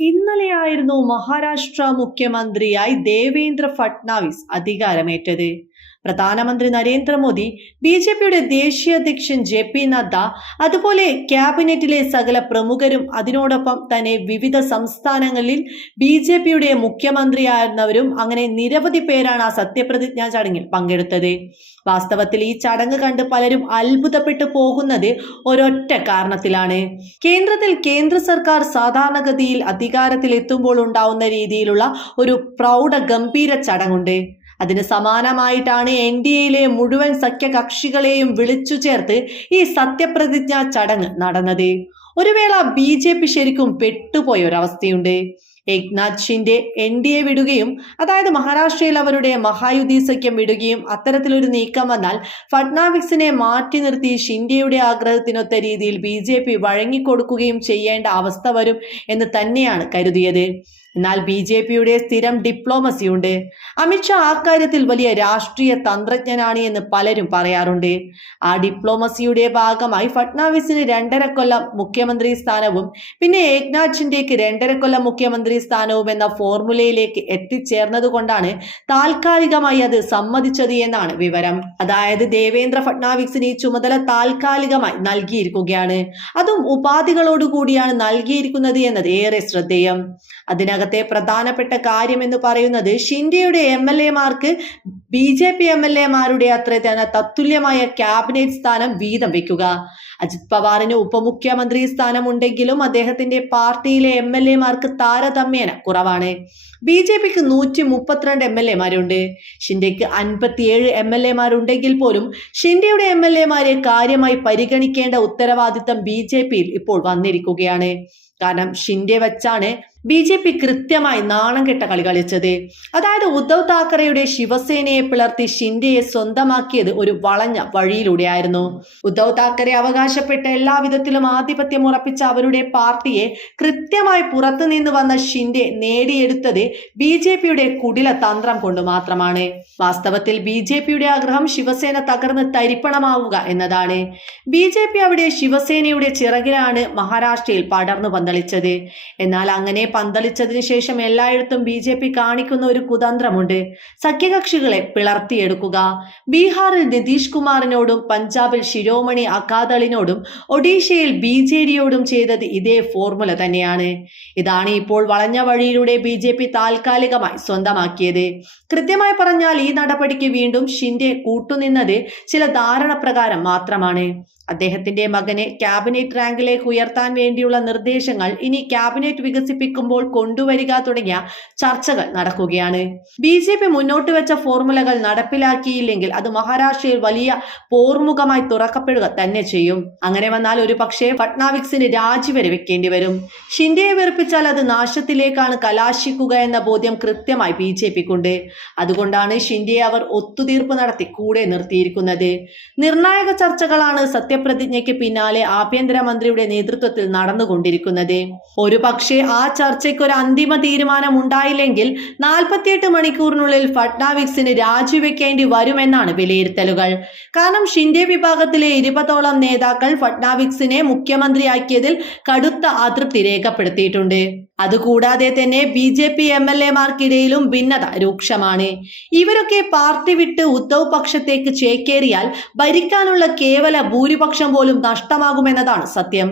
ഇന്നലെയായിരുന്നു മഹാരാഷ്ട്ര മുഖ്യമന്ത്രിയായി ദേവേന്ദ്ര ഫട്നാവിസ് അധികാരമേറ്റത്. പ്രധാനമന്ത്രി നരേന്ദ്രമോദി ബി ജെ പിയുടെ ദേശീയ അധ്യക്ഷൻ ജെ പി നദ്ദ അതുപോലെ ക്യാബിനറ്റിലെ സകല പ്രമുഖരും അതിനോടൊപ്പം തന്നെ വിവിധ സംസ്ഥാനങ്ങളിൽ ബി ജെ പിയുടെ മുഖ്യമന്ത്രിയായിരുന്നവരും അങ്ങനെ നിരവധി പേരാണ് ആ സത്യപ്രതിജ്ഞാ ചടങ്ങിൽ പങ്കെടുത്തത്. വാസ്തവത്തിൽ ഈ ചടങ്ങ് കണ്ട് പലരും അത്ഭുതപ്പെട്ടു പോകുന്നത് ഒരൊറ്റ കാരണത്തിലാണ്. കേന്ദ്രത്തിൽ കേന്ദ്ര സർക്കാർ സാധാരണഗതിയിൽ അധികാരത്തിൽ എത്തുമ്പോൾ ഉണ്ടാവുന്ന രീതിയിലുള്ള ഒരു പ്രൗഢ ഗംഭീര ചടങ്ങുണ്ട്. അതിന് സമാനമായിട്ടാണ് എൻ ഡി എയിലെ മുഴുവൻ സഖ്യകക്ഷികളെയും വിളിച്ചു ചേർത്ത് ഈ സത്യപ്രതിജ്ഞാ ചടങ്ങ് നടന്നത്. ഒരുവേള ബി ജെ പി ശരിക്കും പെട്ടുപോയ ഒരവസ്ഥയുണ്ട് Eknath Shinde N D A വിടുകയും അതായത് മഹാരാഷ്ട്രയിൽ അവരുടെ മഹായുദ്ധി സഖ്യം വിടുകയും അത്തരത്തിലൊരു നീക്കം വന്നാൽ ഫഡ്നാവിക്സിനെ മാറ്റി നിർത്തി ഷിൻഡെയുടെ ആഗ്രഹത്തിനൊത്ത രീതിയിൽ ബി ജെ പി വഴങ്ങിക്കൊടുക്കുകയും ചെയ്യേണ്ട അവസ്ഥ വരും എന്ന് തന്നെയാണ് കരുതിയത്. എന്നാൽ ബി ജെ പിയുടെ സ്ഥിരം ഡിപ്ലോമസി ഉണ്ട് അമിത്ഷാ അക്കാര്യത്തിൽ വലിയ രാഷ്ട്രീയ തന്ത്രജ്ഞനാണ് എന്ന് പലരും പറയാറുണ്ട്. ആ ഡിപ്ലോമസിയുടെ ഭാഗമായി ഫട്നാവിസിന് രണ്ടര കൊല്ലം മുഖ്യമന്ത്രി സ്ഥാനവും പിന്നെ ഏക്നാഥ് ഷിൻഡേക്ക് രണ്ടര കൊല്ലം മുഖ്യമന്ത്രി സ്ഥാനവും എന്ന ഫോർമുലയിലേക്ക് എത്തിച്ചേർന്നതുകൊണ്ടാണ് താൽക്കാലികമായി അത് സമ്മതിച്ചത് എന്നാണ് വിവരം. അതായത് ദേവേന്ദ്ര ഫട്നാവിക്സിന് ഈ ചുമതല താൽക്കാലികമായി നൽകിയിരിക്കുകയാണ്. അതും ഉപാധികളോടുകൂടിയാണ് നൽകിയിരിക്കുന്നത് എന്നത് ഏറെ ശ്രദ്ധേയം. അതിനകത്തെ പ്രധാനപ്പെട്ട കാര്യം എന്ന് പറയുന്നത് ഷിൻഡെയുടെ M L എമാർക്ക് B J P M L എമാരുടെ അത്ര തന്നെ തത്തുല്യമായ ക്യാബിനറ്റ് സ്ഥാനം വീതം വെക്കുക അജിത് പവാറിന് ഉപമുഖ്യമന്ത്രി സ്ഥാനം ഉണ്ടെങ്കിലും അദ്ദേഹത്തിന്റെ പാർട്ടിയിലെ എം എൽ എമാർക്ക് താരതമ്യേന കുറവാണ്. ബി ജെ പിക്ക് നൂറ്റി മുപ്പത്തിരണ്ട് എം എൽ എമാരുണ്ട്. ഷിൻഡെക്ക് അൻപത്തിയേഴ് എം എൽ എമാരുണ്ടെങ്കിൽ പോലും ഷിൻഡെയുടെ എം എൽ എമാരെ കാര്യമായി പരിഗണിക്കേണ്ട ഉത്തരവാദിത്തം ബി ജെ പിയിൽ ഇപ്പോൾ വന്നിരിക്കുകയാണ്. കാരണം ഷിൻഡെ വെച്ചാണ് ബി ജെ പി കൃത്യമായി നാണം കെട്ട കളി കളിച്ചത്. അതായത് ഉദ്ധവ് താക്കറെയുടെ ശിവസേനയെ പിളർത്തി ഷിൻഡെയെ സ്വന്തമാക്കിയത് ഒരു വളഞ്ഞ വഴിയിലൂടെയായിരുന്നു. ഉദ്ധവ് താക്കറെ അവകാശപ്പെട്ട എല്ലാവിധത്തിലും ആധിപത്യം ഉറപ്പിച്ച അവരുടെ പാർട്ടിയെ കൃത്യമായി പുറത്തുനിന്ന് വന്ന ഷിൻഡെ നേടിയെടുത്തത് ബി ജെ പിയുടെ കുടില തന്ത്രം കൊണ്ട് മാത്രമാണ്. വാസ്തവത്തിൽ ബി ജെ പിയുടെ ആഗ്രഹം ശിവസേന തകർന്ന് തരിപ്പണമാവുക എന്നതാണ്. ബി ജെ പി അവിടെ ശിവസേനയുടെ ചിറകിലാണ് മഹാരാഷ്ട്രയിൽ പടർന്നു പന്തളിച്ചത്. എന്നാൽ അങ്ങനെ പന്തളിച്ചതിന് ശേഷം എല്ലായിടത്തും ബി ജെ പി കാണിക്കുന്ന ഒരു കുതന്ത്രമുണ്ട്. സഖ്യകക്ഷികളെ പിളർത്തിയെടുക്കുക. ബീഹാറിൽ നിതീഷ് കുമാറിനോടും പഞ്ചാബിൽ ശിരോമണി അക്കാദളിനോടും ഒഡീഷയിൽ ബി ജെ ഡിയോടും ചെയ്തത് ഇതേ ഫോർമുല തന്നെയാണ്. ഇതാണ് ഇപ്പോൾ വളഞ്ഞ വഴിയിലൂടെ ബി ജെ പി താൽക്കാലികമായി സ്വന്തമാക്കിയത്. കൃത്യമായി പറഞ്ഞാൽ ഈ നടപടിക്ക് വീണ്ടും ഷിൻഡെ കൂട്ടുനിന്നത് ചില ധാരണ പ്രകാരം മാത്രമാണ്. അദ്ദേഹത്തിന്റെ മകനെ ക്യാബിനറ്റ് റാങ്കിലേക്ക് ഉയർത്താൻ വേണ്ടിയുള്ള നിർദ്ദേശങ്ങൾ ഇനി ക്യാബിനറ്റ് വികസിപ്പിക്കുമ്പോൾ കൊണ്ടുവരിക തുടങ്ങിയ ചർച്ചകൾ നടക്കുകയാണ്. ബി ജെ പി മുന്നോട്ട് വെച്ച ഫോർമുലകൾ നടപ്പിലാക്കിയില്ലെങ്കിൽ അത് മഹാരാഷ്ട്രയിൽ വലിയ പോർമുഖമായി തുറക്കപ്പെടുക തന്നെ ചെയ്യും. അങ്ങനെ വന്നാൽ ഒരു പക്ഷേ ഫട്നാവിക്സിന് രാജിവരെ വെക്കേണ്ടി വരും. ഷിൻഡെയെ വെറുപ്പിച്ചാൽ അത് നാശത്തിലേക്കാണ് കലാശിക്കുക എന്ന ബോധ്യം കൃത്യമായി ബി ജെ പിക്കുണ്ട് അതുകൊണ്ടാണ് ഷിൻഡെയെ അവർ ഒത്തുതീർപ്പ് നടത്തി കൂടെ നിർത്തിയിരിക്കുന്നത്. നിർണായക ചർച്ചകളാണ് സത്യപ്രതിജ്ഞയ്ക്ക് പിന്നാലെ ആഭ്യന്തരമന്ത്രിയുടെ നേതൃത്വത്തിൽ നടന്നുകൊണ്ടിരിക്കുന്നത്. ഒരു പക്ഷേ ആ ചർച്ചയ്ക്ക് ഒരു അന്തിമ തീരുമാനം ഉണ്ടായില്ലെങ്കിൽ നാൽപ്പത്തിയെട്ട് മണിക്കൂറിനുള്ളിൽ ഫട്നാവിക്സിന് രാജിവെക്കേണ്ടി വരുമെന്നാണ് വിലയിരുത്തലുകൾ. കാരണം ഷിൻഡെ വിഭാഗത്തിലെ ഇരുപതോളം നേതാക്കൾ ഫട്നാവിക്സിനെ മുഖ്യമന്ത്രിയാക്കിയതിൽ കടുത്ത അതൃപ്തി രേഖപ്പെടുത്തിയിട്ടുണ്ട്. അതുകൂടാതെ തന്നെ B J P M L എമാർക്കിടയിലും ഭിന്നത രൂക്ഷമാണ്. ഇവരൊക്കെ പാർട്ടി വിട്ട് ഉദ്ധവ് പക്ഷത്തേക്ക് ചേക്കേറിയാൽ ഭരിക്കാനുള്ള കേവല ഭൂരിപക്ഷം പോലും നഷ്ടമാകുമെന്നതാണ് സത്യം.